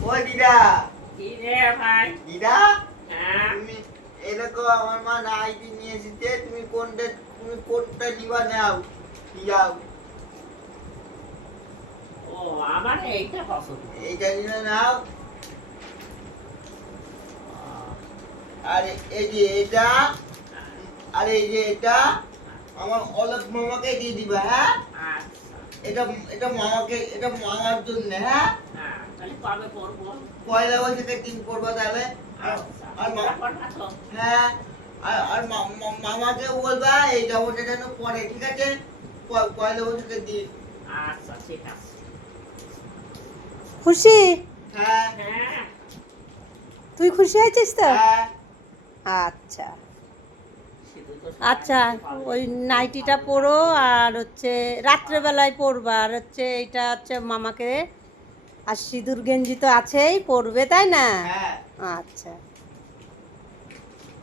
ওই দিদা, কি রে ভাই? দিদা হ্যাঁ, তুমি এরকম আমার মা নাইটি নিয়ে এসেছে, তুমি কোনটা নিবা নাও যাও। ও আমার এইটা পছন্দ। এইটা নিলে নাও। আর এই যে এটা, আর এই যে এটা আমার অলোক মামাকে দিয়ে দিবা। হ্যাঁ, আচ্ছা, এটা এটা মামার জন্য। হ্যাঁ, হ্যাঁ, তাহলে কবে করবো? পয়লা বৈশাখের দিন করবো তাহলে। আচ্ছা, আর তোমরা করবা তো? হ্যাঁ, আর মামাকে বলবা এই জবরটা যেন পরে, ঠিক আছে? পয়লা বৈশাখের দিন। আচ্ছা, ঠিক আছে। খুশি? হ্যাঁ, হ্যাঁ, তুই খুশি হয়েছিস তো? হ্যাঁ, আচ্ছা শুধু তো আচ্ছা, পাবে। ওই নাইটিটা পরো আর হচ্ছে রাত্রেবেলায় পরবা, আর হচ্ছে এটা হচ্ছে মামাকে, আর সিঁদুর গেঞ্জি তো আছেই, পরবে তাই না? হ্যাঁ। আচ্ছা।